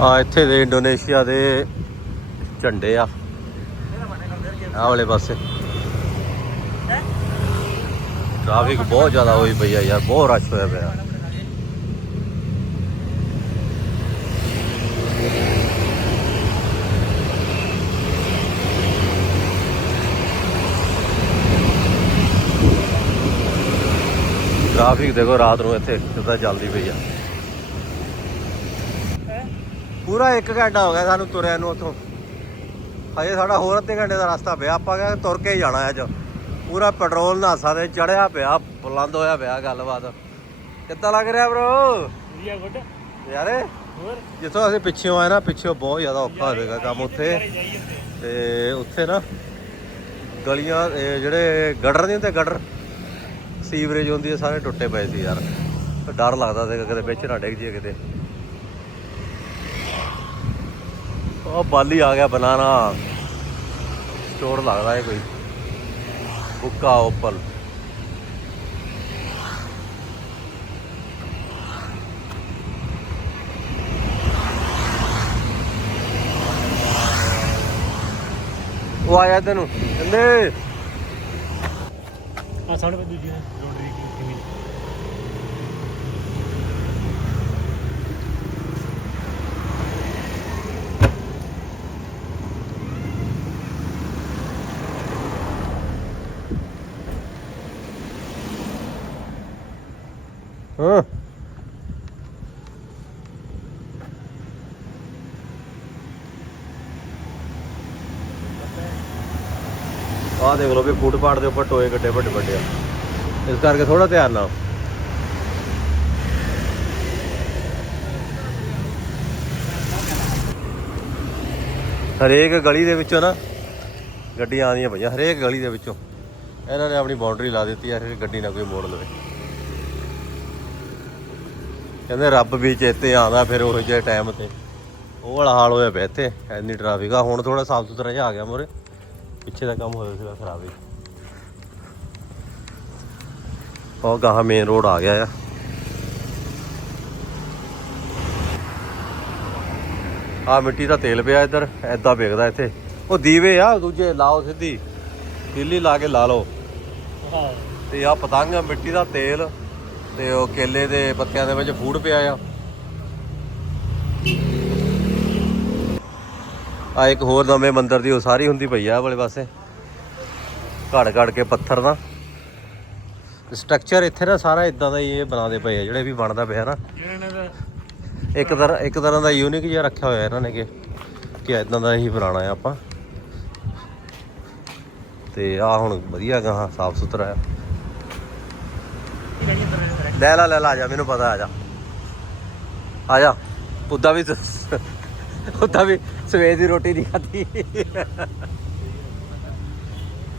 ਆ ਇੱਥੇ ਦੇ ਇੰਡੋਨੇਸ਼ੀਆ ਦੇ ਝੰਡੇ ਆ। ਆਹ ਵਾਲੇ ਪਾਸੇ। ਟ੍ਰੈਫਿਕ ਬਹੁਤ ਜ਼ਿਆਦਾ ਹੋਈ ਪਈ ਆ ਯਾਰ, ਬਹੁਤ ਰਸ਼ ਹੋਇਆ ਪਿਆ। ਟ੍ਰੈਫਿਕ ਦੇਖੋ ਰਾਤ ਨੂੰ ਇੱਥੇ ਕਿੱਦਾਂ ਚੱਲਦੀ ਪਈ ਆ। ਪੂਰਾ 1 ਘੰਟਾ ਹੋ ਗਿਆ ਸਾਨੂੰ ਤੁਰਿਆ ਨੂੰ ਉੱਥੋਂ। ਹਜੇ ਸਾਡਾ ਹੋਰ ਅੱਧੇ ਘੰਟੇ ਦਾ ਰਸਤਾ ਪਿਆ ਆਪਾਂ ਕਹਿੰਦੇ ਤੁਰ ਕੇ ਹੀ ਜਾਣਾ ਅੱਜ। ਪੂਰਾ ਪੈਟਰੋਲ ਨਾਸਾ ਦੇ ਚੜਿਆ ਪਿਆ ਬੁਲੰਦ ਹੋਇਆ ਪਿਆ ਗੱਲਬਾਤ। ਕਿੱਦਾਂ ਲੱਗ ਰਿਹਾ ਬ్రో ਵਧੀਆ ਗੁੱਡ। ਯਾਰੇ ਹੋਰ? ਜਿੱਥੋਂ ਅਸੀਂ ਪਿੱਛੋਂ ਆਏ ਨਾ ਪਿੱਛੋਂ ਬਹੁਤ ਜ਼ਿਆਦਾ ਔਖਾ ਹੋਵੇਗਾ ਕੰਮ ਉੱਥੇ। ਤੇ ਉੱਥੇ ਨਾ ਗਲੀਆਂ ਜਿਹੜੇ ਗਟਰ ਨਹੀਂ ਹੁੰਦੇ ਗਟਰ ਸੀਵਰੇਜ ਹੁੰਦੀ ਹੈ ਸਾਰੇ ਟੁੱਟੇ ਪਏ ਸੀ ਯਾਰ। ਡਰ ਲੱਗਦਾ ਸੀ ਕਿਤੇ ਵਿੱਚ ਨਾ ਡਿੱਗ ਜੇ ਕਿਤੇ। ਉਹ ਬਾਲੀ ਆ ਗਿਆ ਬਨਾਨਾ। ਸਟੋਰ ਲੱਗਦਾ ਹੈ ਕੋਈ। ਬੁੱਕਾ ਓਪਲ। ਉਹ ਆਇਆ ਤੈਨੂੰ। ਕਹਿੰਦੇ ਆ ਸਾਹਮਣੇ ਦੂਜੀ ਰੋਡਰੀ ਕੀ ਕਿਵੇਂ ਹਾਂ। ਆਹ ਦੇਖ ਲਓ ਵੀ ਫੁੱਟਪਾਥ ਦੇ ਉੱਪਰ ਟੋਏ ਗੱਡੇ ਵੱਡੇ ਵੱਡੇ ਆ। ਇਸ ਕਰਕੇ ਥੋੜਾ ਧਿਆਨ ਨਾਲ ਹਰੇਕ ਗਲੀ ਦੇ ਵਿੱਚੋਂ ਨਾ ਗੱਡੀਆਂ ਆਉਂਦੀਆਂ ਪਈਆਂ, ਹਰੇਕ ਗਲੀ ਦੇ ਵਿੱਚੋਂ। ਇਹਨਾਂ ਨੇ ਆਪਣੀ ਬਾਉਂਡਰੀ ਲਾ ਦਿੱਤੀ ਆ ਫਿਰ ਗੱਡੀ ਨਾ ਕੋਈ ਮੋੜ ਲਵੇ। ਕਹਿੰਦੇ ਰੱਬ ਵੀ ਚੇਤੇ ਆਉਂਦਾ ਫਿਰ ਉਹ ਜਿਹੇ ਟਾਈਮ ਤੇ। ਉਹ ਵਾਲਾ ਹਾਲ ਹੋਇਆ ਪਿਆ ਇੱਥੇ ਐਨੀ ਟ੍ਰੈਫਿਕ ਆ। ਹੁਣ ਥੋੜਾ ਸਾਫ਼ ਸੁਥਰਾ ਜਿਹਾ ਆ ਗਿਆ ਮੋਰੇ। ਪਿੱਛੇ ਦਾ ਕੰਮ ਹੋਇਆ ਸੀਗਾ ਖਰਾਬ ਹੀ। ਉਹ ਗਾਹਾਂ ਮੇਨ ਰੋਡ ਆ ਗਿਆ ਆ। ਆ ਮਿੱਟੀ ਦਾ ਤੇਲ ਪਿਆ ਇੱਧਰ ਐਦਾਂ ਵੇਖਦਾ ਇੱਥੇ। ਉਹ ਦੀਵੇ ਆ ਦੂਜੇ ਲਾਓ ਸਿੱਧੀ। ਦਿੱਲੀ ਲਾ ਕੇ ਲਾ ਲਓ। ਤੇ ਆ ਪਤੰਗ ਮਿੱਟੀ ਦਾ ਤੇਲ। ਤੇ ਉਹ ਕੇਲੇ ਦੇ ਪੱਤਿਆਂ ਦੇ ਵਿੱਚ ਫੂਡ ਪਿਆ ਆ। ਆ ਇੱਕ ਹੋਰ ਨਵੇਂ ਮੰਦਿਰ ਦੀ ਉਸਾਰੀ ਹੁੰਦੀ ਪਈ ਆ ਵਾਲੇ ਪਾਸੇ। ਘੜ ਘੜ ਕੇ ਪੱਥਰ ਦਾ। ਸਟਰਕਚਰ ਇੱਥੇ ਨਾ ਸਾਰਾ ਇਦਾਂ ਦਾ ਹੀ ਇਹ ਬਣਾਉਂਦੇ ਪਏ ਆ ਜਿਹੜੇ ਵੀ ਬਣਦਾ ਪਿਆ ਨਾ। ਇੱਕ ਤਰ੍ਹਾਂ ਇੱਕ ਤਰ੍ਹਾਂ ਦਾ ਯੂਨਿਕ ਜਿਹਾ ਰੱਖਿਆ ਹੋਇਆ ਇਹਨਾਂ ਨੇ ਕਿ ਕਿ ਇਦਾਂ ਦਾ ਹੀ ਬਣਾਉਣਾ ਆ ਆਪਾਂ। ਤੇ ਆ ਹੁਣ ਵਧੀਆ ਗਾ ਸਾਫ਼ ਸੁਥਰਾ ਆ ਲੈ ਲਾ ਲੈ ਲਾ ਆ ਜਾ ਮੈਨੂੰ ਪਤਾ ਆ ਜਾ। ਆ ਜਾ। ਉੱਦਾਂ ਵੀ ਉੱਦਾਂ ਵੀ ਸਵੇਰ ਦੀ ਰੋਟੀ ਨਹੀਂ ਖਾਧੀ।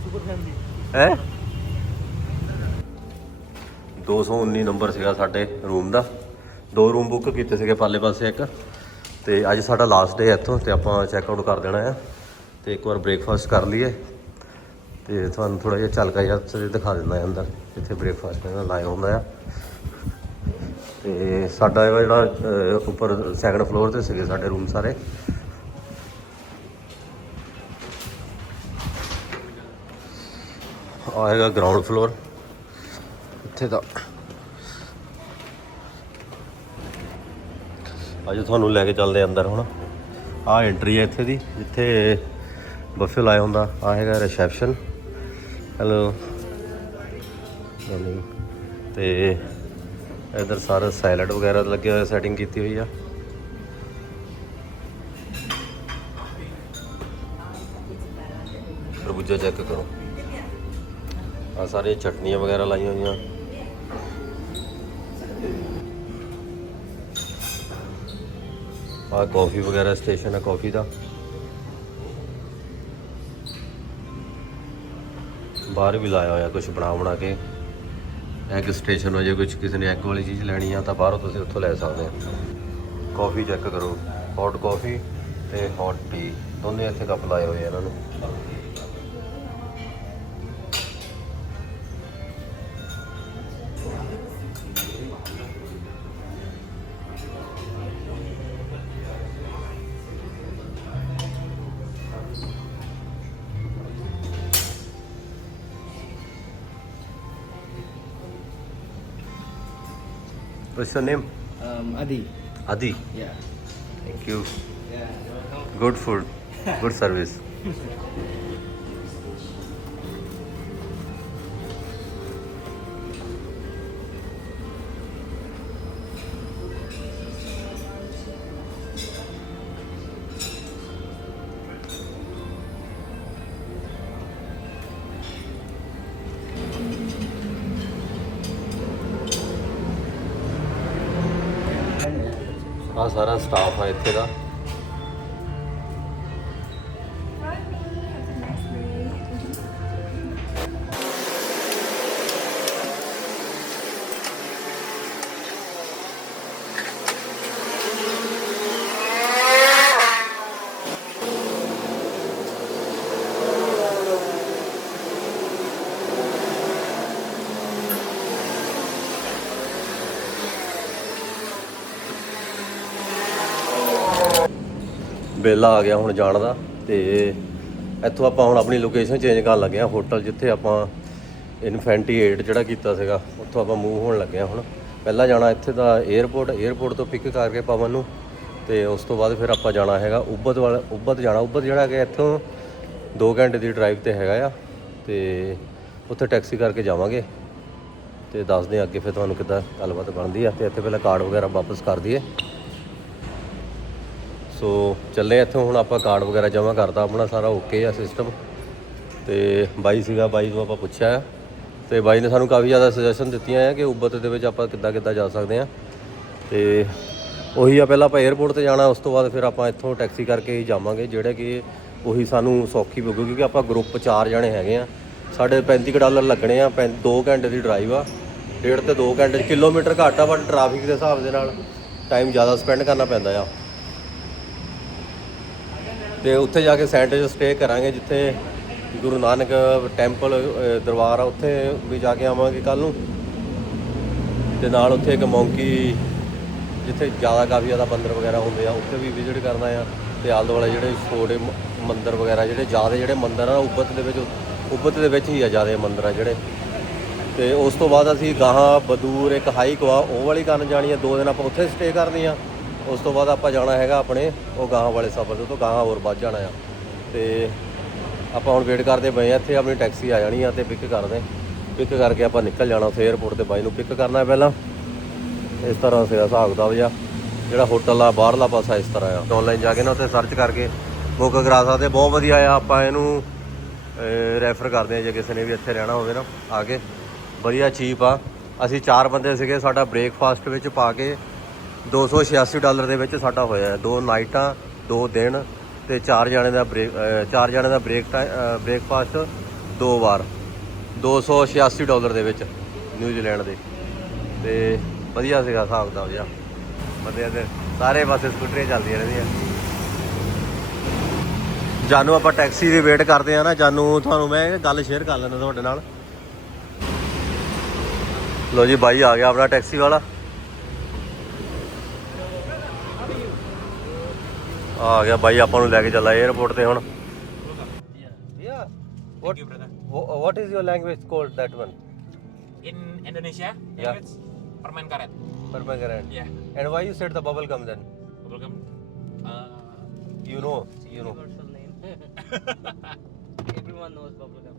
Super family. ਹੈ? 219 ਨੰਬਰ ਸੀਗਾ ਸਾਡੇ ਰੂਮ ਦਾ। ਦੋ ਰੂਮ ਬੁੱਕ ਕੀਤੇ ਸੀਗੇ ਪਾਲੇ ਪਾਸੇ ਇੱਕ। ਤੇ ਅੱਜ ਸਾਡਾ ਲਾਸਟ ਡੇ ਇੱਥੋਂ ਤੇ ਆਪਾਂ ਚੈੱਕ ਆਊਟ ਕਰ ਦੇਣਾ ਆ। ਤੇ ਇੱਕ ਵਾਰ ਬ੍ਰੇਕਫਾਸਟ ਕਰ ਲਈਏ। ਤੇ ਤੁਹਾਨੂੰ ਥੋੜਾ ਜਿਹਾ ਝਲਕਾ ਜਿਹਾ ਦਿਖਾ ਦਿੰਦਾ ਅੰਦਰ। ਜਿੱਥੇ ਬ੍ਰੇਕਫਾਸਟ ਇਹਨਾਂ ਲਾਇਆ ਹੁੰਦਾ ਆ। ਤੇ ਸਾਡਾ ਇਹ ਜਿਹੜਾ ਅਹ, ਉੱਪਰ ਸੈਕੰਡ ਫਲੋਰ ਤੇ ਸੀਗੇ ਸਾਡੇ ਰੂਮ ਸਾਰੇ। ਆਹ ਹੈਗਾ ਗਰਾਊਂਡ ਫਲੋਰ ਇੱਥੇ ਦਾ ਅੱਜ ਤੁਹਾਨੂੰ ਲੈ ਕੇ ਚੱਲਦੇ ਆ ਅੰਦਰ ਹੁਣ। ਆਹ ਐਂਟਰੀ ਹੈ ਇੱਥੇ ਦੀ ਜਿੱਥੇ ਬਫੇ ਲਾਇਆ ਹੁੰਦਾ। ਆਹ ਹੈਗਾ ਰਿਸੈਪਸ਼ਨ ਹੈਲੋ ਤੇ ਇਧਰ ਸਾਰਾ ਸੈਲਡ ਵਗੈਰਾ ਲੱਗਿਆ ਹੋਇਆ ਸੈਟਿੰਗ ਕੀਤੀ ਹੋਈ ਆ ਤਰਬੂਜਾ ਚੈੱਕ ਕਰੋ ਆ ਸਾਰੀਆਂ ਚਟਨੀਆਂ ਵਗੈਰਾ ਲਾਈਆਂ ਹੋਈਆਂ ਆ ਕਾਫੀ ਵਗੈਰਾ ਸਟੇਸ਼ਨ ਹੈ ਕਾਫੀ ਦਾ ਬਾਹਰ ਵੀ ਲਾਇਆ ਹੋਇਆ ਕੁਝ ਬਣਾ ਬਣਾ ਕੇ ਐਗ ਸਟੇਸ਼ਨ ਹੋ ਜੇ ਕੁਝ ਕਿਸੇ ਨੇ ਐਗ ਵਾਲੀ ਚੀਜ਼ ਲੈਣੀ ਆ ਤਾਂ ਬਾਹਰੋਂ ਤੁਸੀਂ ਉੱਥੋਂ ਲੈ ਸਕਦੇ ਆ। ਕਾਫੀ ਚੈੱਕ ਕਰੋ ਹੌਟ ਕਾਫੀ ਤੇ ਹੌਟ ਟੀ ਦੋਨੇ ਇੱਥੇ ਕੱਪ ਲਾਏ ਹੋਏ ਆ ਇਹਨਾਂ ਨੂੰ। What's your name? Um, Adi. Adi. Yeah. Thank you. Yeah. Good food. Good service. ਸਾਰਾ ਸਟਾਫ ਆ ਇੱਥੇ ਦਾ। ਬਿੱਲ ਆ ਗਿਆ ਹੁਣ ਜਾਣ ਦਾ ਤੇ ਇੱਥੋਂ ਆਪਾਂ ਹੁਣ ਆਪਣੀ ਲੋਕੇਸ਼ਨ ਚੇਂਜ ਕਰਨ ਲੱਗੇ ਆ ਹੋਟਲ ਜਿੱਥੇ ਆਪਾਂ ਇਨਫੈਂਟੀ ਇਨਫੈਂਟੀਏਟ ਜਿਹੜਾ ਕੀਤਾ ਸੀਗਾ, ਉੱਥੋਂ ਆਪਾਂ ਮੂਵ ਹੋਣ ਲੱਗੇ ਆ ਹੁਣ। ਪਹਿਲਾਂ ਜਾਣਾ ਇੱਥੇ ਦਾ 에어ਪੋਰਟ 에어ਪੋਰਟ ਤੋਂ ਪਿਕ ਕਰਕੇ ਪਵਨ ਨੂੰ ਤੇ ਉਸ ਤੋਂ ਬਾਅਦ ਫਿਰ ਆਪਾਂ ਜਾਣਾ ਹੈਗਾ ਉਬਤ ਵਾਲਾ ਉਬਤ ਜਾਣਾ ਉਬਤ ਜਿਹੜਾ ਕਿ ਇੱਥੋਂ 2 ਘੰਟੇ ਦੀ ਡਰਾਈਵ ਤੇ ਹੈਗਾ ਆ ਤੇ ਉੱਥੇ ਟੈਕਸੀ ਕਰਕੇ ਜਾਵਾਂਗੇ ਤੇ ਦੱਸਦੇ ਆ ਅੱਗੇ ਫਿਰ ਤੁਹਾਨੂੰ ਕਿੱਦਾਂ ਗੱਲਬਾਤ ਬਣਦੀ ਆ ਤੇ ਇੱਥੇ ਪਹਿਲਾਂ ਕਾਰਡ ਵਗੈਰਾ ਵਾਪਸ ਕਰ ਦਈਏ। ਸੋ ਚੱਲੇ ਇੱਥੋਂ, ਹੁਣ ਆਪਾਂ ਕਾਰਡ ਵਗੈਰਾ ਜਮ੍ਹਾਂ ਕਰਤਾ, ਆਪਣਾ ਸਾਰਾ ਓਕੇ ਆ ਸਿਸਟਮ ਤੇ ਬਾਈ ਸੀਗਾ, ਬਾਈ ਨੂੰ ਆਪਾਂ ਪੁੱਛਿਆ ਆ। ਤੇ ਬਾਈ ਨੇ ਸਾਨੂੰ ਕਾਫੀ ਜ਼ਿਆਦਾ ਸੁਜੈਸ਼ਨ ਦਿੱਤੀਆਂ ਆ ਕਿ ਉਬਤ ਦੇ ਵਿੱਚ ਆਪਾਂ ਕਿੱਦਾਂ ਕਿੱਦਾਂ ਜਾ ਸਕਦੇ ਆ। ਤੇ ਉਹੀ ਆ, ਪਹਿਲਾਂ ਆਪਾਂ 에어ਪੋਰਟ ਤੇ ਜਾਣਾ, ਉਸ ਤੋਂ ਬਾਅਦ ਫਿਰ ਆਪਾਂ ਇੱਥੋਂ ਟੈਕਸੀ ਕਰਕੇ ਹੀ ਜਾਵਾਂਗੇ, ਜਿਹੜੇ ਕਿ ਉਹੀ ਸਾਨੂੰ ਸੌਖੀ ਪਊਗੀ, ਕਿਉਂਕਿ ਆਪਾਂ ਗਰੁੱਪ 4 ਜਣੇ ਹੈਗੇ ਆ। ਸਾਡੇ 35 ਕੁ ਡਾਲਰ ਲੱਗਣੇ ਆ 2 ਘੰਟੇ ਦੀ ਡਰਾਈਵ ਆ। ਡੇਢ ਤੇ 2 ਘੰਟੇ ਕਿਲੋਮੀਟਰ ਘੱਟ ਆ ਬਟ ਟ੍ਰੈਫਿਕ ਦੇ ਹਿਸਾਬ ਦੇ ਨਾਲ ਟਾਈਮ ਜ਼ਿਆਦਾ ਸਪੈਂਡ ਕਰਨਾ ਪੈਂਦਾ ਆ। ਤੇ ਉੱਥੇ ਜਾ ਕੇ ਸੈਂਟਰ 'ਚ ਸਟੇ ਕਰਾਂਗੇ, ਜਿੱਥੇ ਗੁਰੂ ਨਾਨਕ ਟੈਂਪਲ ਦਰਬਾਰ ਆ, ਉੱਥੇ ਵੀ ਜਾ ਕੇ ਆਵਾਂਗੇ ਕੱਲ ਨੂੰ। ਤੇ ਨਾਲ ਉੱਥੇ ਇੱਕ ਮੌਂਕੀ ਜਿੱਥੇ ਜ਼ਿਆਦਾ ਕਾਫੀ ਜ਼ਿਆਦਾ ਮੰਦਿਰ ਵਗੈਰਾ ਹੁੰਦੇ ਆ, ਉੱਥੇ ਵੀ ਵਿਜ਼ਿਟ ਕਰਨਾ ਆ। ਤੇ ਆਲੇ ਦੁਆਲੇ ਜਿਹੜੇ ਛੋਟੇ ਮੰਦਰ ਵਗੈਰਾ, ਜਿਹੜੇ ਜ਼ਿਆਦਾ ਜਿਹੜੇ ਮੰਦਰ ਆ ਉੱਬਤ ਦੇ ਵਿੱਚ ਉੱਬਤ ਦੇ ਵਿੱਚ ਹੀ ਆ ਜ਼ਿਆਦਾ ਮੰਦਰ ਆ ਜਿਹੜੇ। ਤੇ ਉਸ ਤੋਂ ਬਾਅਦ ਅਸੀਂ ਗਾਹਾਂ, ਬਦੂਰ, ਇੱਕ ਹਾਈਕ ਵਾ, ਉਹ ਵਾਲੀ ਕਰਨ ਜਾਣੀ ਆ, ਦੋ ਦਿਨ ਆਪਾਂ ਉੱਥੇ ਸਟੇ ਕਰਨੀ ਆ। ਉਸ ਤੋਂ ਬਾਅਦ ਆਪਾਂ ਜਾਣਾ ਹੈਗਾ ਆਪਣੇ ਉਹ ਗਾਹਾਂ ਵਾਲੇ ਸਫ਼ਰ ਦੇ ਤੋਂ ਗਾਹਾਂ ਹੋਰ ਵੱਧ ਜਾਣਾ ਆ। ਤੇ ਆਪਾਂ ਹੁਣ ਵੇਟ ਕਰਦੇ ਪਏ ਆ, ਇੱਥੇ ਆਪਣੀ ਟੈਕਸੀ ਆ ਜਾਣੀ ਆ ਤੇ ਪਿਕ ਕਰਦੇ। ਪਿਕ ਕਰਕੇ ਆਪਾਂ ਨਿਕਲ ਜਾਣਾ ਉੱਥੇ 에어ਪੋਰਟ ਤੇ ਬਾਈ ਨੂੰ ਪਿਕ ਕਰਨਾ ਪਹਿਲਾਂ। ਇਸ ਤਰ੍ਹਾਂ ਸੀਗਾ ਹਿਸਾਬ ਕਿਤਾਬ ਜਿਹਾ, ਜਿਹੜਾ ਹੋਟਲ ਆ, ਬਾਹਰਲਾ ਪਾਸਾ ਇਸ ਤਰ੍ਹਾਂ ਆ। ਆਨਲਾਈਨ ਜਾ ਕੇ ਨਾ ਉੱਥੇ ਸਰਚ ਕਰਕੇ ਬੁੱਕ ਕਰਾ ਸਕਦੇ ਬਹੁਤ ਵਧੀਆ ਆ, ਆਪਾਂ ਇਹਨੂੰ ਰੈਫਰ ਕਰਦੇ ਆ ਜੇ ਕਿਸੇ ਨੇ ਵੀ ਇੱਥੇ ਰਹਿਣਾ ਹੋਵੇ ਨਾ, ਆ ਕੇ। ਵਧੀਆ ਚੀਪ ਆ। ਅਸੀਂ ਚਾਰ ਬੰਦੇ ਸੀਗੇ, ਸਾਡਾ ਬ੍ਰੇਕਫਾਸਟ ਵਿੱਚ ਪਾ ਕੇ 286 ਡਾਲਰ ਦੇ ਵਿੱਚ ਸਾਡਾ ਹੋਇਆ ਦੋ ਨਾਈਟਾਂ, ਦੋ ਦਿਨ ਤੇ ਚਾਰ ਜਣੇ ਦਾ ਬ੍ਰੇਕ ਚਾਰ ਜਣੇ ਦਾ ਬ੍ਰੇਕ ਬ੍ਰੇਕਫਾਸਟ ਦੋ ਵਾਰ। 286 ਡਾਲਰ ਦੇ ਵਿੱਚ ਨਿਊਜ਼ੀਲੈਂਡ ਦੇ। ਤੇ ਵਧੀਆ ਸੀਗਾ ਹਿਸਾਬ ਦਾ ਜਿਹਾ ਵਧੀਆ ਤੇ ਸਾਰੇ ਪਾਸੇ ਸਕੂਟਰੀਆਂ ਚੱਲਦੀਆਂ ਰਹਿੰਦੀਆਂ। ਜਾਨੂੰ, ਆਪਾਂ ਟੈਕਸੀ ਦੀ ਵੇਟ ਕਰਦੇ ਆ ਨਾ। ਜਾਨੂੰ, ਤੁਹਾਨੂੰ ਮੈਂ ਗੱਲ ਸ਼ੇਅਰ ਕਰ ਲੈਣਾ ਤੁਹਾਡੇ ਨਾਲ। ਲੋ ਜੀ, ਬਾਈ ਆ ਗਿਆ ਆਪਣਾ ਟੈਕਸੀ ਵਾਲਾ। ਆ ਗਿਆ ਬਾਈ ਆਪਾਂ ਨੂੰ ਲੈ ਕੇ ਚੱਲਾ 에어ਪੋਰਟ ਤੇ ਹੁਣ ਯਾ Thank you, brother. What is your language called that one In Indonesia, Yeah. it's permen karet. permanent Yeah. and why you said the bubble gum then Bubblegum. Uh, you know you know Universal name. Everyone knows bubblegum.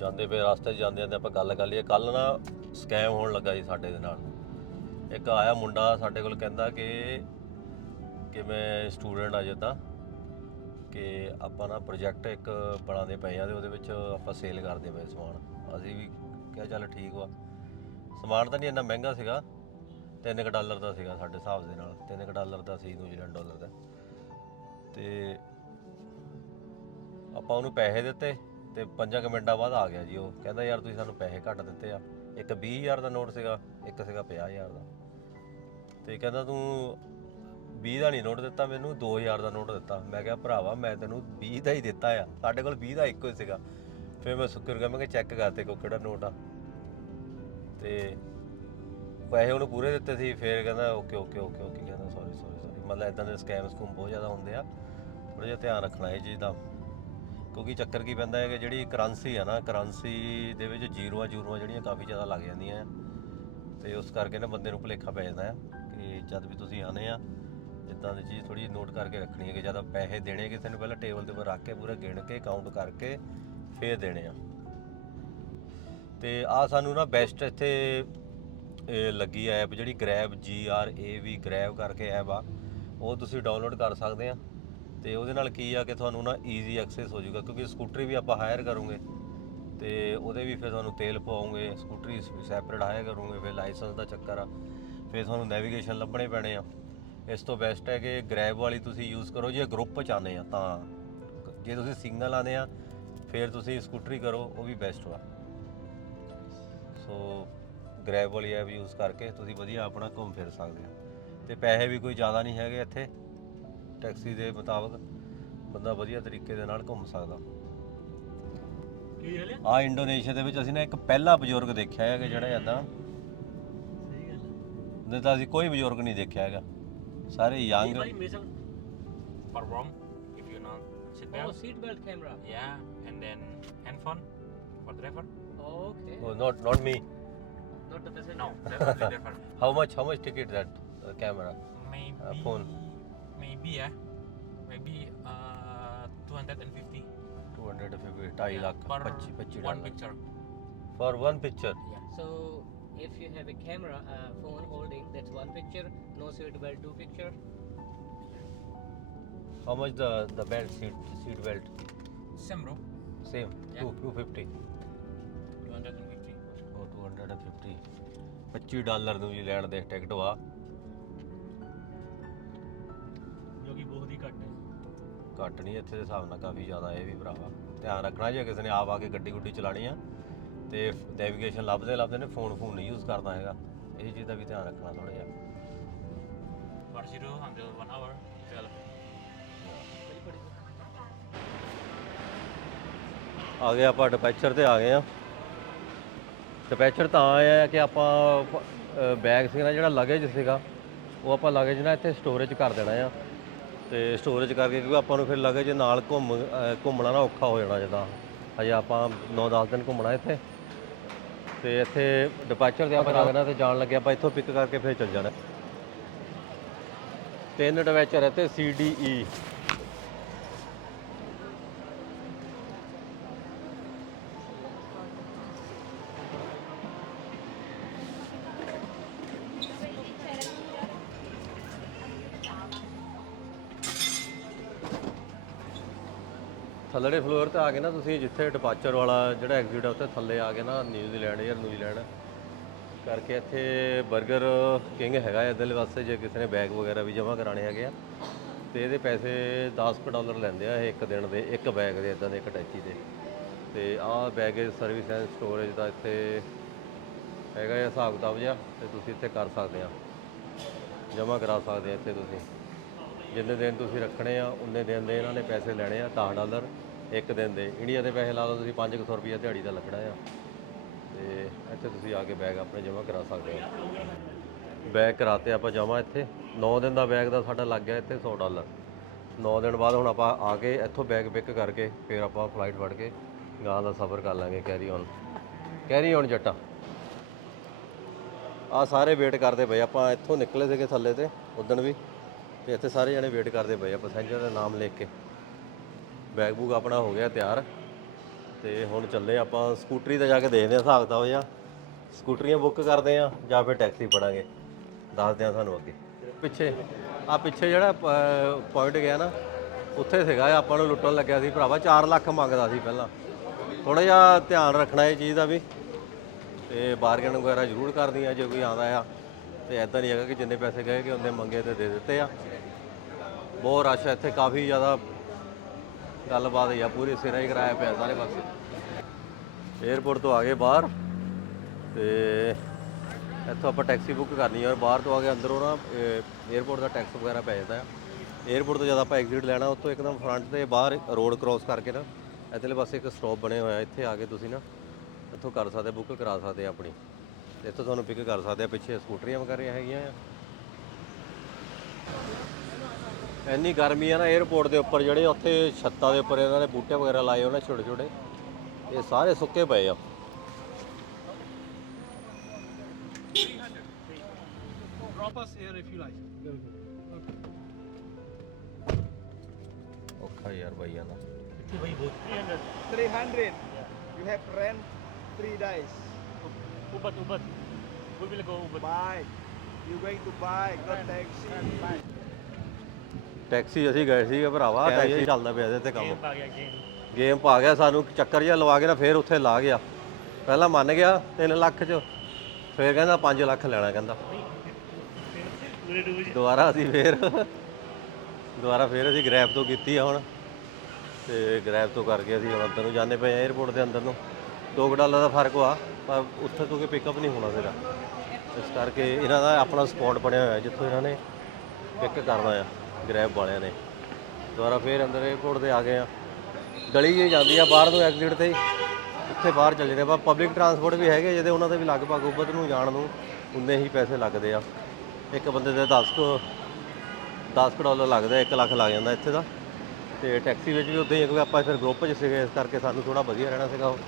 ਜਾਂਦੇ ਪਏ ਰਸਤੇ 'ਚ ਜਾਂਦੇ ਜਾਂਦੇ ਆਪਾਂ ਗੱਲ ਕਰ ਲਈਏ ਕੱਲ ਨਾ ਸਕੈਮ ਹੋਣ ਲੱਗਾ ਜੀ ਸਾਡੇ ਦੇ ਨਾਲ ਇੱਕ ਆਇਆ ਮੁੰਡਾ ਸਾਡੇ ਕੋਲ ਕਹਿੰਦਾ ਕਿ ਕਿ ਮੈਂ ਸਟੂਡੈਂਟ ਆ ਜਿੱਦਾਂ, ਕਿ ਆਪਾਂ ਨਾ ਪ੍ਰੋਜੈਕਟ ਇੱਕ ਬਣਾਉਂਦੇ ਪਏ ਆ ਤੇ ਉਹਦੇ ਵਿੱਚ ਆਪਾਂ ਸੇਲ ਕਰਦੇ ਪਏ ਸਮਾਨ। ਅਸੀਂ ਵੀ ਕਿਹਾ ਚੱਲ ਠੀਕ ਵਾ। ਸਮਾਨ ਤਾਂ ਨਹੀਂ ਇੰਨਾ ਮਹਿੰਗਾ ਸੀਗਾ 3 ਕੁ ਡਾਲਰ ਦਾ ਸੀਗਾ ਸਾਡੇ ਹਿਸਾਬ ਦੇ ਨਾਲ 3 ਕੁ ਡਾਲਰ ਦਾ ਸੀ ਨਿਊਜ਼ੀਲੈਂਡ ਡਾਲਰ ਦਾ। ਤੇ ਆਪਾਂ ਉਹਨੂੰ ਪੈਸੇ ਦਿੱਤੇ ਤੇ 5 ਮਿੰਟਾਂ ਬਾਅਦ ਆ ਗਿਆ ਜੀ ਉਹ। ਕਹਿੰਦਾ ਯਾਰ ਤੁਸੀਂ ਸਾਨੂੰ ਪੈਸੇ ਘੱਟ ਦਿੱਤੇ ਆ। ਇੱਕ 20000 ਦਾ ਨੋਟ ਸੀਗਾ, ਇੱਕ ਸੀਗਾ 50000 ਦਾ। ਤੇ ਕਹਿੰਦਾ ਤੂੰ 20 ਦਾ ਨਹੀਂ ਨੋਟ ਦਿੱਤਾ, ਮੈਨੂੰ 2000 ਦਾ ਨੋਟ ਦਿੱਤਾ। ਮੈਂ ਕਿਹਾ, ਭਰਾਵਾ, ਮੈਂ ਤੈਨੂੰ 20 ਦਾ ਹੀ ਦਿੱਤਾ ਆ। ਸਾਡੇ ਕੋਲ 20 ਦਾ ਇੱਕੋ ਹੀ ਸੀਗਾ। ਫਿਰ ਮੈਂ ਸੁੱਕਰ ਕਰ ਮੈਂ ਕਿਹਾ ਚੈੱਕ ਕਰਤੇ ਕੋ ਕਿਹੜਾ ਨੋਟ ਆ। ਤੇ ਪੈਸੇ ਉਹਨੂੰ ਪੂਰੇ ਦਿੱਤੇ ਸੀ, ਫਿਰ ਕਹਿੰਦਾ ਓਕੇ ਓਕੇ ਓਕੇ ਓਕੇ ਕਹਿੰਦਾ ਸੌਰੀ ਸੌਰੀ ਸੌਰੀ ਮਤਲਬ ਇਦਾਂ ਦੇ ਸਕੈਮ ਸਕੂਮ ਬਹੁਤ ਜ਼ਿਆਦਾ ਹੁੰਦੇ ਆ। ਥੋੜਾ ਜਿਹਾ ਧਿਆਨ ਰੱਖਣਾ ਇਹ ਚੀਜ਼ ਦਾ। ਕਿਉਂਕਿ ਚੱਕਰ ਕੀ ਪੈਂਦਾ ਹੈ ਕਿ ਜਿਹੜੀ ਕਰੰਸੀ ਆ ਨਾ ਕਰੰਸੀ ਦੇ ਵਿੱਚ ਜ਼ੀਰੋਆਂ ਜ਼ੀਰੋਆਂ ਜਿਹੜੀਆਂ ਕਾਫੀ ਜ਼ਿਆਦਾ ਲੱਗ ਜਾਂਦੀਆਂ ਆ। ਤੇ ਉਸ ਕਰਕੇ ਨਾ ਬੰਦੇ ਨੂੰ ਭੁਲੇਖਾ ਪੈ ਜਾਂਦਾ ਆ। ਕਿ ਜਦ ਵੀ ਤੁਸੀਂ ਆਨੇ ਆ, ਇਦਾਂ ਦੀ ਚੀਜ਼ ਥੋੜੀ ਨੋਟ ਕਰਕੇ ਰੱਖਣੀ ਹੈ ਕਿ ਜਦ ਪੈਸੇ ਦੇਣੇ ਕਿਸੇ ਨੂੰ ਪਹਿਲਾਂ ਟੇਬਲ ਦੇ ਉੱਪਰ ਰੱਖ ਕੇ, ਪੂਰਾ ਗਿਣ ਕੇ ਕਾਊਂਟ ਕਰਕੇ ਫੇਰ ਦੇਣੇ ਆ। ਤੇ ਆ ਸਾਨੂੰ ਨਾ ਬੈਸਟ ਇੱਥੇ ਲੱਗੀ ਐਪ ਜਿਹੜੀ Grab G R A V Grab ਕਰਕੇ ਐਪ ਆ। ਉਹ ਤੁਸੀਂ ਡਾਊਨਲੋਡ ਕਰ ਸਕਦੇ ਆ। ਤੇ ਉਹਦੇ ਨਾਲ ਕੀ ਆ ਕਿ ਤੁਹਾਨੂੰ ਨਾ ਈਜ਼ੀ ਐਕਸੈਸ ਹੋ ਜਾਊਗਾ, ਕਿਉਂਕਿ ਸਕੂਟਰੀ ਵੀ ਆਪਾਂ ਹਾਇਰ ਕਰੋਗੇ। ਤੇ ਉਹਦੇ ਵੀ ਫਿਰ ਤੁਹਾਨੂੰ ਤੇਲ ਪਾਉਂਗੇ ਸਕੂਟਰੀ ਸੈਪਰੇਟ ਹਾਇਰ ਕਰੋਗੇ, ਫਿਰ ਲਾਇਸੈਂਸ ਦਾ ਚੱਕਰ ਆ। ਫਿਰ ਤੁਹਾਨੂੰ ਨੈਵੀਗੇਸ਼ਨ ਲੱਭਣੇ ਪੈਣੇ ਆ। ਇਸ ਤੋਂ ਬੈਸਟ ਹੈ ਕਿ ਗ੍ਰੈਬ ਵਾਲੀ ਤੁਸੀਂ ਯੂਜ਼ ਕਰੋ ਜੇ ਗਰੁੱਪ ਚ ਆਉਂਦੇ ਆ ਤਾਂ। ਜੇ ਤੁਸੀਂ ਸਿੰਗਲ ਆਉਂਦੇ ਆ ਫਿਰ ਤੁਸੀਂ ਸਕੂਟਰੀ ਕਰੋ ਉਹ ਵੀ ਬੈਸਟ ਵਾ। ਸੋ ਗ੍ਰੈਬ ਵਾਲੀ ਐਪ ਯੂਜ਼ ਕਰਕੇ ਤੁਸੀਂ ਵਧੀਆ ਆਪਣਾ ਘੁੰਮ ਫਿਰ ਸਕਦੇ ਆ। ਤੇ ਪੈਸੇ ਵੀ ਕੋਈ ਜ਼ਿਆਦਾ ਨਹੀਂ ਹੈਗੇ ਇੱਥੇ। ਟੈਕਸੀ ਦੇ ਮੁਤਾਬਕ ਬੰਦਾ ਵਧੀਆ ਤਰੀਕੇ ਦੇ ਨਾਲ ਘੁੰਮ ਸਕਦਾ। ਕੀ ਹਾਲ ਹੈ? ਆ ਇੰਡੋਨੇਸ਼ੀਆ ਦੇ ਵਿੱਚ ਅਸੀਂ ਨਾ ਇੱਕ ਪਹਿਲਾ ਬਜ਼ੁਰਗ ਦੇਖਿਆ ਹੈ ਕਿ ਜਿਹੜਾ ਇਦਾਂ ਹੈ ਨਹੀਂ ਤਾਂ ਅਸੀਂ ਕੋਈ ਬਜ਼ੁਰਗ ਨਹੀਂ ਦੇਖਿਆ ਹੈਗਾ ਸਾਰੇ young Bhai Misl For Rome, if you know seat ਉਹ belt. Seat belt camera Yeah, and then handphone for driver. Okay not not me not the passenger No, driver, only driver. how much how much ticket that uh, camera Maybe. phone. Maybe yeah. Maybe uh 250. 250 2.5 lakh per 25 25 one picture. for one picture Yeah. So if you have a camera uh, phone holding, that's one picture. No seat belt, two picture. how much the the belt seat seat belt Same bro. same Yeah. two 250 250. ਉਹ 250 25 dollar ਨੂੰ ਜੀ ਲੈਣ ਦੇ ticket ਵਾ ਜੋ ਕਿ ਬਹੁਤ ਹੀ ਘੱਟ ਹੈ ਘੱਟ ਨਹੀਂ ਇੱਥੇ ਦੇ ਹਿਸਾਬ ਨਾਲ ਕਾਫੀ ਜ਼ਿਆਦਾ ਇਹ ਵੀ ਭਰਾਵਾ ਧਿਆਨ ਰੱਖਣਾ ਜੇ ਕਿਸੇ ਨੇ ਆਪ ਆ ਕੇ ਗੱਡੀ ਗੁੱਡੀ ਚਲਾਣੀ ਆ ਤੇ ਨੈਵੀਗੇਸ਼ਨ ਲੱਭਦੇ ਲੱਭਦੇ ਨੇ ਫੋਨ ਫੋਨ ਨਹੀਂ ਯੂਜ਼ ਕਰਨਾ ਹੈਗਾ। ਇਹ ਚੀਜ਼ ਦਾ ਵੀ ਧਿਆਨ ਰੱਖਣਾ ਥੋੜਾ ਜਿਹਾ। For until hour. ਆ ਗਏ ਆਪਾਂ ਡਿਪੈਚਰ ਤੇ ਆ ਗਏ ਆ ਡਿਪੈਚਰ ਤਾਂ ਆਇਆ ਕਿ ਆਪਾਂ ਬੈਗ ਸੀ ਨਾ ਜਿਹੜਾ ਲਗੇਜ ਸੀਗਾ ਉਹ ਆਪਾਂ ਲਗੇਜ ਨਾ ਇੱਥੇ ਸਟੋਰੇਜ ਕਰ ਦੇਣਾ ਆ। ਤੇ ਸਟੋਰੇਜ ਕਰਕੇ ਕਿਉਂਕਿ ਆਪਾਂ ਨੂੰ ਫਿਰ ਲਗੇਜ ਨਾਲ ਘੁੰਮ ਘੁੰਮਣਾ ਨਾ ਔਖਾ ਹੋ ਜਾਣਾ ਜਿੱਦਾਂ। ਹਜੇ ਆਪਾਂ 9-10 ਦਿਨ ਘੁੰਮਣਾ ਇੱਥੇ। ਤੇ ਇੱਥੇ ਡਿਪੈਚਰ ਤੇ ਆਪਾਂ ਜਾਣਾ ਤੇ ਜਾਣ ਲੱਗੇ, ਆਪਾਂ ਇੱਥੋਂ ਪਿਕ ਕਰਕੇ ਫਿਰ ਚੱਲ ਜਾਣਾ। ਤਿੰਨ ਡਿਪੈਚਰ ਇੱਥੇ ਸੀ ਡੀ ਥੱਲੜੇ ਫਲੋਰ ਤੇ ਆ ਕੇ ਨਾ ਤੁਸੀਂ ਜਿੱਥੇ ਡਿਪਾਰਚਰ ਵਾਲਾ ਜਿਹੜਾ ਐਗਜ਼ਿਟ ਆ ਉੱਥੇ ਥੱਲੇ ਆ ਕੇ ਨਾ ਨਿਊਜ਼ੀਲੈਂਡ ਜਾਂ ਨਿਊਜ਼ੀਲੈਂਡ ਕਰਕੇ ਇੱਥੇ 버ਗਰ ਕਿੰਗ ਹੈਗਾ ਇਧਰਲੇ ਪਾਸੇ, ਜੇ ਕਿਸੇ ਨੇ ਬੈਗ ਵਗੈਰਾ ਵੀ ਜਮ੍ਹਾਂ ਕਰਾਣੇ ਹੈਗੇ ਆ। ਤੇ ਇਹਦੇ ਪੈਸੇ 10 ਕੁ ਡਾਲਰ ਲੈਂਦੇ ਆ ਇਹ ਇੱਕ ਦਿਨ ਦੇ, ਇੱਕ ਬੈਗ ਦੇ ਇਦਾਂ ਦੇ, ਇੱਕ ਟੈਚੀ ਦੇ। ਤੇ ਆਹ ਬੈਗੇਜ ਸਰਵਿਸ ਐਂਡ ਸਟੋਰੇਜ ਦਾ ਇੱਥੇ ਹੈਗਾ ਇਹ ਹਿਸਾਬ ਕਿਤਾਬ ਜਿਹਾ, ਤੇ ਤੁਸੀਂ ਇੱਥੇ ਕਰ ਸਕਦੇ ਆ। ਜਮ੍ਹਾਂ ਕਰਾ ਸਕਦੇ ਆ ਇੱਥੇ ਤੁਸੀਂ। ਜਿੰਨੇ ਦਿਨ ਤੁਸੀਂ ਰੱਖਣੇ ਆ, ਉਨੇ ਦਿਨ ਦੇ ਇਹਨਾਂ ਨੇ ਪੈਸੇ ਲੈਣੇ ਆ 10 ਡਾਲਰ। ਇੱਕ ਦਿਨ ਦੇ। ਇੰਡੀਆ ਦੇ ਪੈਸੇ ਲਾ ਲਓ ਤੁਸੀਂ 500 ਰੁਪਏ ਦਿਹਾੜੀ ਦਾ ਲੱਗਣਾ ਆ। ਤੇ ਇੱਥੇ ਤੁਸੀਂ ਆ ਕੇ ਬੈਗ ਆਪਣੇ ਜਮ੍ਹਾਂ ਕਰਾ ਸਕਦੇ ਹੋ। ਬੈਗ ਕਰਾਤੇ ਆਪਾਂ ਜਮ੍ਹਾਂ ਇੱਥੇ। 9 ਦਿਨ ਦਾ ਬੈਗ ਦਾ ਸਾਡਾ ਲੱਗ ਗਿਆ ਇੱਥੇ 100 ਡਾਲਰ। 9 ਦਿਨ ਬਾਅਦ ਹੁਣ ਆਪਾਂ ਆ ਕੇ ਇੱਥੋਂ ਬੈਗ ਪਿਕ ਕਰਕੇ ਫਿਰ ਆਪਾਂ ਫਲਾਈਟ ਫੜ ਕੇ ਗਾਂ ਦਾ ਸਫ਼ਰ ਕਰ ਲਾਂਗੇ ਕੈਰੀ ਔਨ ਕੈਰੀ ਔਨ ਜੱਟਾ। ਆ ਸਾਰੇ ਵੇਟ ਕਰਦੇ ਪਏ ਆਪਾਂ, ਇੱਥੋਂ ਨਿਕਲੇ ਸੀਗੇ ਥੱਲੇ ਤੇ, ਉਦਣ ਵੀ। ਤੇ ਇੱਥੇ ਸਾਰੇ ਜਣੇ ਵੇਟ ਕਰਦੇ ਪਏ ਆ ਪੈਸੇਂਜਰ ਦਾ ਨਾਮ ਲਿਖ ਕੇ। ਬੈਗ ਬੂਗ ਆਪਣਾ ਹੋ ਗਿਆ ਤਿਆਰ। ਤੇ ਹੁਣ ਚੱਲੇ ਆਪਾਂ ਸਕੂਟਰੀ ਤੇ ਜਾ ਕੇ ਦੇਖਦੇ ਆ ਹਿਸਾਬ ਕਿਤਾਬ ਜਾਂ ਸਕੂਟਰੀਆਂ ਬੁੱਕ ਕਰਦੇ ਆ ਜਾਂ ਫਿਰ ਟੈਕਸੀ ਫੜਾਂਗੇ। ਦੱਸਦੇ ਆ ਤੁਹਾਨੂੰ ਅੱਗੇ। ਪਿੱਛੇ ਆ ਪਿੱਛੇ ਜਿਹੜਾ ਪੁਆਇੰਟ ਗਿਆ ਨਾ, ਉੱਥੇ ਸੀਗਾ ਆਪਾਂ ਨੂੰ ਲੁੱਟਣ ਲੱਗਿਆ ਸੀ ਭਰਾਵਾ 4 ਲੱਖ ਮੰਗਦਾ ਸੀ ਪਹਿਲਾਂ। ਥੋੜਾ ਜਿਹਾ ਧਿਆਨ ਰੱਖਣਾ ਇਹ ਚੀਜ਼ ਦਾ ਵੀ। ਤੇ ਬਾਰਗੇਨ ਵਗੈਰਾ ਜ਼ਰੂਰ ਕਰਦੀਆਂ ਜੇ ਕੋਈ ਆਉਂਦਾ ਆ। ਤੇ ਐਦਾਂ ਨਹੀਂ ਹੈਗਾ ਕਿ ਜਿੰਨੇ ਪੈਸੇ ਗਏ ਕਿ ਉਹਨੇ ਮੰਗੇ ਤੇ ਦੇ ਦਿੱਤੇ ਆ। ਬਹੁਤ ਰਸ਼ ਹੈ ਇੱਥੇ, ਕਾਫੀ ਜ਼ਿਆਦਾ ਗੱਲਬਾਤ ਹੋਈ ਆ, ਪੂਰੀ ਸਿਰਾ ਹੀ ਕਰਾਇਆ ਪਿਆ ਸਾਰੇ ਪਾਸੇ। 에어ਪੋਰਟ ਤੋਂ ਆ ਗਏ ਬਾਹਰ ਤੇ ਇੱਥੋਂ ਆਪਾਂ ਟੈਕਸੀ ਬੁੱਕ ਕਰਨੀ ਹੈ ਔਰ ਬਾਹਰ ਤੋਂ ਆ ਕੇ ਅੰਦਰੋਂ ਨਾ 에어ਪੋਰਟ ਦਾ ਟੈਕਸ ਵਗੈਰਾ ਪੈ ਜਾਂਦਾ ਹੈ 에어ਪੋਰਟ ਤੋਂ ਜਦ ਆਪਾਂ ਐਗਜ਼ਿਟ ਲੈਣਾ, ਉੱਥੋਂ ਇੱਕਦਮ ਫਰੰਟ ਤੇ ਬਾਹਰ ਰੋਡ ਕ੍ਰੋਸ ਕਰਕੇ ਨਾ, ਇਧਰਲੇ ਪਾਸੇ ਇੱਕ ਸਟਾਪ ਬਣਿਆ ਹੋਇਆ, ਇੱਥੇ ਆ ਕੇ ਤੁਸੀਂ ਨਾ ਇੱਥੋਂ ਕਰ ਸਕਦੇ ਬੁੱਕ ਕਰਾ ਸਕਦੇ ਆਪਣੀ। ਇੱਥੋਂ ਤੁਹਾਨੂੰ ਪਿਕ ਕਰ ਸਕਦੇ ਆ, ਪਿੱਛੇ ਸਕੂਟਰੀਆਂ ਵਗੈਰਾ ਹੈਗੀਆਂ ਆ। ਇੰਨੀ ਗਰਮੀ ਆ ਨਾ 에어ਪੋਰਟ ਦੇ ਉੱਪਰ ਜਿਹੜੇ ਉੱਥੇ ਛੱਤਾਂ ਦੇ ਉੱਪਰ ਇਹਨਾਂ ਨੇ ਬੂਟੇ ਵਗੈਰਾ ਲਾਏ ਹੋਣੇ ਛੋਟੇ ਛੋਟੇ ਇਹ ਸਾਰੇ ਸੁੱਕੇ ਪਏ ਆ Drop us here if you like. ਔਖਾ ਯਾਰ ਬਾਈਆਂ ਦਾ ਇੱਥੇ ਬਈ ਬਹੁਤ 300. You have rent three days. ਉਬਤ ਉਬਤ we will go ਉਬਤ Buy. You going to buy? Got taxi. Taxi ਅਸੀਂ ਗਏ ਸੀਗੇ ਭਰਾਵਾ ਟੈਕਸੀ ਚੱਲਦਾ ਪਿਆ ਇਹਦੇ ਤੇ ਕੰਮ। ਗੇਮ ਆ ਗਿਆ ਗੇਮ ਗੇਮ ਪਾ ਗਿਆ ਸਾਨੂੰ ਚੱਕਰ ਜਿਹਾ ਲਵਾ ਕੇ ਨਾ ਫੇਰ ਉੱਥੇ ਲਾ ਗਿਆ। ਪਹਿਲਾਂ ਮੰਨ ਗਿਆ 3 ਲੱਖ ਚ ਫੇਰ ਕਹਿੰਦਾ 5 ਲੱਖ ਲੈਣਾ ਕਹਿੰਦਾ। ਦੁਬਾਰਾ ਅਸੀਂ ਫੇਰ ਦੁਬਾਰਾ ਫੇਰ ਅਸੀਂ ਗ੍ਰੈਬ ਤੋਂ ਕੀਤੀ ਆ ਹੁਣ। ਤੇ ਗ੍ਰੈਬ ਤੋਂ ਕਰਕੇ ਅਸੀਂ ਹੁਣ ਅੰਦਰ ਨੂੰ ਜਾਂਦੇ ਪਏ ਆ 에어ਪੋਰਟ ਦੇ ਅੰਦਰ ਨੂੰ। 2 ਡਾਲਰ ਦਾ ਫ਼ਰਕ ਆ ਪਰ ਉੱਥੇ ਤੋਂ ਕੋਈ ਪਿਕਅਪ ਨਹੀਂ ਹੋਣਾ ਸੀਗਾ। ਇਸ ਕਰਕੇ ਇਹਨਾਂ ਦਾ ਆਪਣਾ ਸਪੌਟ ਬਣਿਆ ਹੋਇਆ ਜਿੱਥੋਂ ਇਹਨਾਂ ਨੇ ਪਿਕ ਕਰਨਾ ਆ। ਗ੍ਰੈਬ ਵਾਲਿਆਂ ਨੇ। ਦੁਬਾਰਾ ਫੇਰ ਅੰਦਰ 에어ਪੋਰਟ ਦੇ ਆ ਗਏ ਆ। ਗਲੀ ਜਿਹੀ ਜਾਂਦੀ ਆ, ਬਾਹਰ ਤੋਂ ਐਗਜ਼ਿਟ ਤੇ ਹੀ। ਉੱਥੇ ਬਾਹਰ ਚੱਲ ਜਾਂਦੇ ਆ। ਪਰ ਪਬਲਿਕ ਟਰਾਂਸਪੋਰਟ ਵੀ ਹੈਗੇ ਜਿਹਦੇ ਉਹਨਾਂ ਦੇ ਵੀ ਲਗਭਗ ਉੱਬਤ ਨੂੰ ਜਾਣ ਨੂੰ ਉਨੇ ਹੀ ਪੈਸੇ ਲੱਗਦੇ ਆ। ਇੱਕ ਬੰਦੇ ਦੇ 10 ਕੁ 10 ਕੁ ਡਾਲਰ ਲੱਗਦਾ 1 ਲੱਖ ਲੱਗ ਜਾਂਦਾ ਇੱਥੇ ਦਾ। ਤੇ ਟੈਕਸੀ ਵਿੱਚ ਵੀ ਉਦਾਂ ਹੀ ਕਿਉਂਕਿ ਆਪਾਂ ਫਿਰ ਗਰੁੱਪ 'ਚ ਸੀਗੇ, ਇਸ ਕਰਕੇ ਸਾਨੂੰ ਥੋੜਾ ਵਧੀਆ ਰਹਿਣਾ ਸੀਗਾ ਉਹ।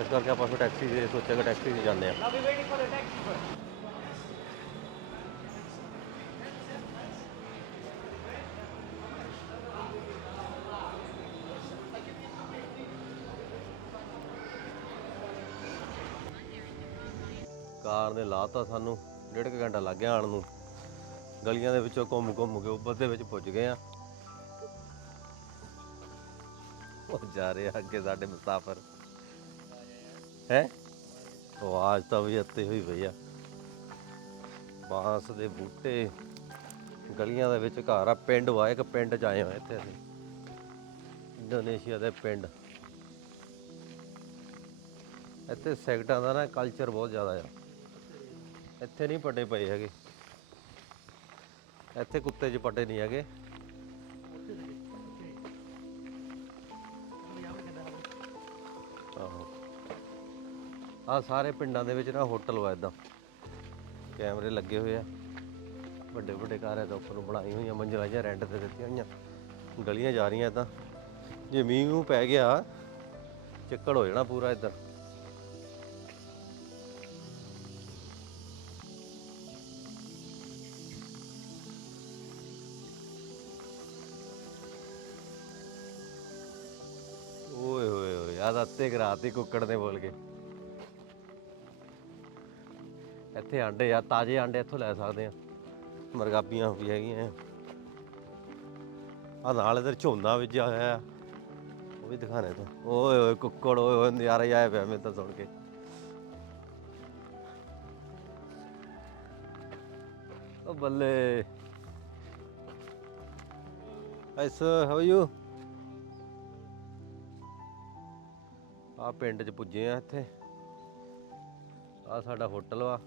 ਇਸ ਕਰਕੇ ਆਪਾਂ ਫਿਰ ਟੈਕਸੀ ਦੇ ਸੋਚਿਆ ਕਿ ਟੈਕਸੀ 'ਚ ਜਾਂਦੇ ਆ I'll be waiting for the taxi first. ਕਾਰ ਨੇ ਲਾਤਾ ਸਾਨੂੰ, ਡੇਢ ਕੁ ਘੰਟਾ ਲੱਗ ਗਿਆ ਆਣ ਨੂੰ। ਗਲੀਆਂ ਦੇ ਵਿੱਚੋਂ ਘੁੰਮ ਘੁੰਮ ਕੇ ਉੱਬਤ ਦੇ ਵਿੱਚ ਪੁੱਜ ਗਏ ਆ। ਉਹ ਜਾ ਰਹੇ ਆ ਅੱਗੇ ਸਾਡੇ ਮੁਸਾਫਰ। ਹੈ? ਆਵਾਜ਼ ਤਾਂ ਵੀ ਅੱਤੇ ਹੋਈ ਪਈ ਆ। ਬਾਂਸ ਦੇ ਬੂਟੇ, ਗਲੀਆਂ ਦੇ ਵਿੱਚ ਘਰ ਆ, ਪਿੰਡ ਵਾ, ਇੱਕ ਪਿੰਡ ਚ ਆਏ ਹੋਏ ਇੱਥੇ ਅਸੀਂ। ਇੰਡੋਨੇਸ਼ੀਆ ਦੇ ਪਿੰਡ। ਇੱਥੇ ਸੈਕਟਾਂ ਦਾ ਨਾ ਕਲਚਰ ਬਹੁਤ ਜ਼ਿਆਦਾ ਆ। ਇੱਥੇ ਨਹੀਂ ਪੱਟੇ ਪਏ ਹੈਗੇ। ਇੱਥੇ ਕੁੱਤੇ 'ਚ ਪੱਟੇ ਨਹੀਂ ਹੈਗੇ। ਆਹੋ। ਆ ਸਾਰੇ ਪਿੰਡਾਂ ਦੇ ਵਿੱਚ ਨਾ ਹੋਟਲ ਵਾ ਇਦਾਂ। ਕੈਮਰੇ ਲੱਗੇ ਹੋਏ ਆ। ਵੱਡੇ ਵੱਡੇ ਘਰ ਤਾਂ ਉੱਪਰ ਨੂੰ ਬਣਾਈ ਹੋਈਆਂ, ਮੰਜ਼ਿਲਾਂ ਜਾਂ ਰੈਂਟ ਤੇ ਦਿੱਤੀਆਂ ਹੋਈਆਂ। ਗਲੀਆਂ ਜਾ ਰਹੀਆਂ ਇਦਾਂ। ਜੇ ਮੀਂਹ ਮੂੰਹ ਪੈ ਗਿਆ, ਚੱਕੜ ਹੋ ਜਾਣਾ ਪੂਰਾ ਇੱਧਰ। ਹੋਏ ਕਰਾਤੀ ਕੁੱਕੜ ਨੇ ਬੋਲ ਕੇ ਇੱਥੇ ਆਂਡੇ ਆ, ਤਾਜ਼ੇ ਆਂਡੇ ਇੱਥੋਂ ਲੈ ਸਕਦੇ ਆ। ਮਰਗਾਬੀਆਂ ਵੀ ਹੈਗੀਆਂ ਆ। ਨਾਲ ਇਧਰ ਝੋਨਾ ਵਿੱਜਿਆ ਹੋਇਆ ਆ। ਉਹ ਵੀ ਦਿਖਾਣੇ ਤੋਂ। ਓਏ ਓਏ ਕੁੱਕੜ, ਓਏ ਓਏ ਨਜ਼ਾਰਾ ਹੀ ਆਇਆ ਪਿਆ ਮੈਨੂੰ ਤਾਂ ਸੁਣ ਕੇ। ਓ ਬੱਲੇ। ਹਾਈ ਹਾਊ ਯੂ ਆ ਪਿੰਡ 'ਚ ਪੁੱਜੇ ਆ ਇੱਥੇ। ਆ ਸਾਡਾ ਹੋਟਲ ਵਾ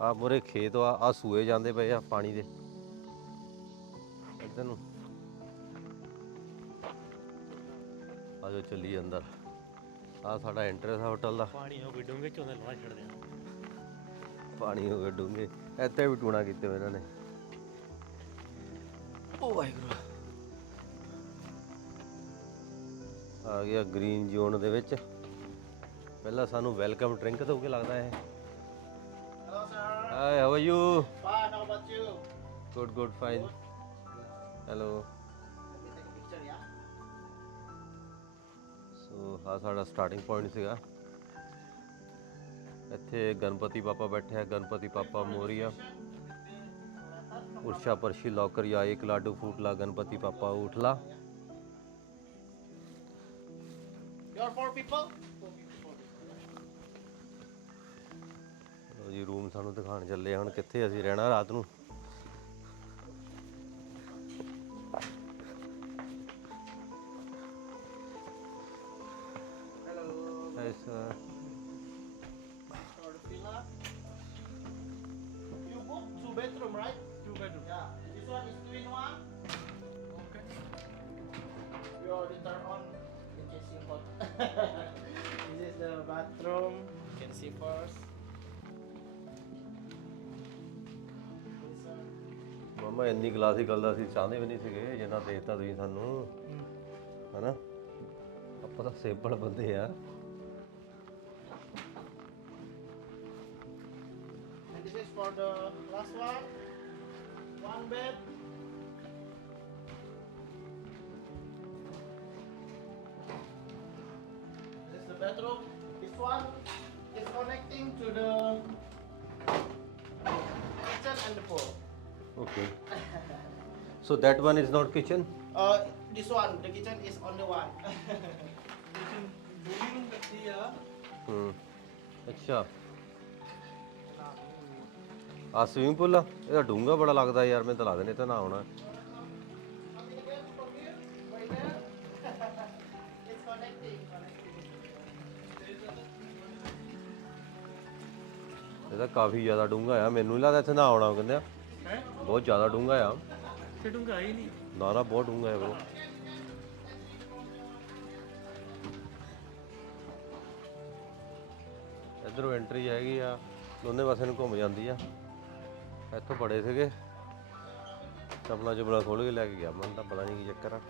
ਆ ਮੂਹਰੇ ਖੇਤ ਵਾ ਆ ਸੂਏ ਜਾਂਦੇ ਪਏ ਆ ਪਾਣੀ ਦੇ। ਇੱਧਰ ਨੂੰ। ਆ ਜੋ ਚੱਲੀ ਅੰਦਰ। ਆ ਸਾਡਾ ਐਂਟਰੈਂਸ ਆ ਹੋਟਲ ਦਾ। ਪਾਣੀ ਹੋ ਗਈ ਡੂੰਘੇ ਝੋਨੇ ਲਾਉਣਾ ਛੱਡ ਦੇਣਾ ਪਾਣੀ ਹੋ ਗਏ ਡੂੰਘੇ। ਇੱਥੇ ਵੀ ਟੂਣਾ ਕੀਤੇ ਹੋਏ ਇਹਨਾਂ ਨੇ। ਓ ਵਾਹਿਗੁਰੂ। ਆ ਗਿਆ ਗ੍ਰੀਨ ਜ਼ੋਨ ਦੇ ਵਿੱਚ। ਪਹਿਲਾਂ ਸਾਨੂੰ ਵੈਲਕਮ ਡਰਿੰਕ ਦੋਗੇ ਲੱਗਦਾ ਹੈ hello sir hi how are you fine how about you good good fine hello so ਆ ਸਾਡਾ ਸਟਾਰਟਿੰਗ ਪੁਆਇੰਟ ਸੀਗਾ ਇੱਥੇ ਗਣਪਤੀ ਪਾਪਾ ਬੈਠੇ ਆ ਗਣਪਤੀ ਪਾਪਾ ਮੋਰੀਆ ਉਰਸ਼ਾ ਪਰਸ਼ੀ ਲੋਕਰ ਯਾ ਇੱਕ ਲਾਡੂ ਫੂਟ ਲਾ ਗਣਪਤੀ ਪਾਪਾ ਉਠਲਾ ਯੂ ਫੋਰ ਪੀਪਲ ਜੀ ਰੂਮ ਸਾਨੂੰ ਦਿਖਾਣ ਚੱਲੇ ਆ ਹੁਣ ਕਿੱਥੇ ਅਸੀਂ ਰਹਿਣਾ ਰਾਤ ਨੂੰ? ਮਾਮਾ ਇੰਨੀ ਕਲਾਸੀਕਲ ਦਾ ਅਸੀਂ ਚਾਹੁੰਦੇ ਵੀ ਨਹੀਂ ਸੀਗੇ ਜਿੰਨਾ ਦੇਤਾ ਤੁਸੀਂ ਸਾਨੂੰ ਹਨਾ ਆਪਾਂ ਤਾਂ ਸਿੰਪਲ ਬੰਦੇ ਆ And this is for the last one. One bed. This is the bedroom. This one is connecting to the kitchen and the pool. Okay so that one is not kitchen Uh, this one, the kitchen is only one. ਹੂੰ ਅੱਛਾ ਆ swimming pool ਆ ਇਹਦਾ ਡੂੰਗਾ ਬੜਾ ਲੱਗਦਾ ਯਾਰ ਮੈਨੂੰ ਤਾਂ ਲੱਗਦਾ ਨਹੀਂ ਤਾਂ ਨਾ ਆਉਣਾ it's connecting. ਇਹਦਾ ਕਾਫੀ ਜ਼ਿਆਦਾ ਡੂੰਗਾ ਆ ਮੈਨੂੰ ਨਹੀਂ ਲੱਗਦਾ ਇੱਥੇ ਨਾ ਆਉਣਾ ਕਹਿੰਦੇ ਆ ਬਹੁਤ ਜ਼ਿਆਦਾ ਡੂੰਗਾ ਆ ਤੇ ਡੂੰਘਾ ਹੀ ਨਹੀਂ ਨਾ ਨਾ ਬਹੁਤ ਡੂੰਗਾ ਹੈ ਬ్రో ਇਧਰੋਂ ਐਂਟਰੀ ਹੈਗੀ ਆ ਦੋਨੇ ਪਾਸੇ ਨੂੰ ਘੁੰਮ ਜਾਂਦੀ ਆ ਇੱਥੋਂ ਬੜੇ ਸੀਗੇ ਚਪਲਾ ਚਪਲਾ ਖੋਲ ਕੇ ਲੈ ਕੇ ਗਿਆ ਮੈਨੂੰ ਤਾਂ ਪਤਾ ਨਹੀਂ ਕੀ ਚੱਕਰ ਆ